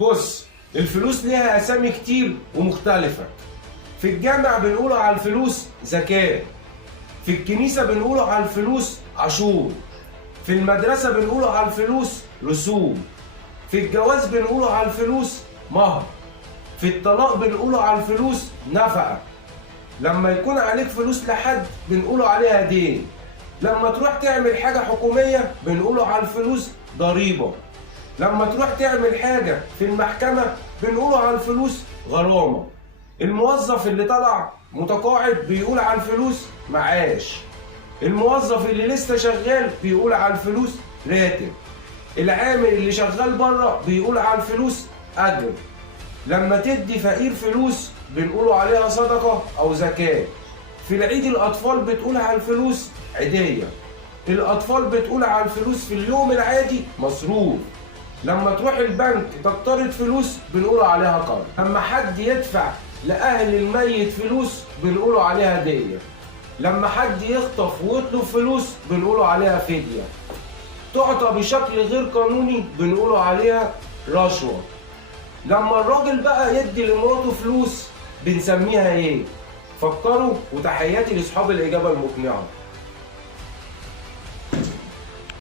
بص، الفلوس ليها اسامي كتير ومختلفة. في الجامع بنقولوا على الفلوس زكاة، في الكنيسة بنقولوا على الفلوس عشور، في المدرسة بنقولوا على الفلوس رسوم، في الجواز بنقولوا على الفلوس مهر، في الطلاق بنقولوا على الفلوس نفقة، لما يكون عليك فلوس لحد بنقولوا عليها دين، لما تروح تعمل حاجة حكومية بنقولوا على الفلوس ضريبة، لما تروح تعمل حاجة في المحكمة بنقولوا على الفلوس غرامة. الموظف اللي طلع متقاعد بيقول على الفلوس معاش، الموظف اللي لسه شغال بيقول على الفلوس راتب، العامل اللي شغال بره بيقول على الفلوس أجر. لما تدي فقير فلوس بنقولوا عليها صدقة أو زكاة. في العيد الأطفال بتقول على الفلوس عيدية، الأطفال بتقول على الفلوس في اليوم العادي مصروف. لما تروح البنك تقترض فلوس بنقولوا عليها قرض. لما حد يدفع لأهل الميت فلوس بنقولوا عليها هدية. لما حد يخطف ويطلب فلوس بنقولوا عليها فدية. تعطى بشكل غير قانوني بنقولوا عليها رشوة. لما الراجل بقى يدي لمراته فلوس بنسميها ايه؟ فكروا، وتحياتي لاصحاب الإجابة المقنعة.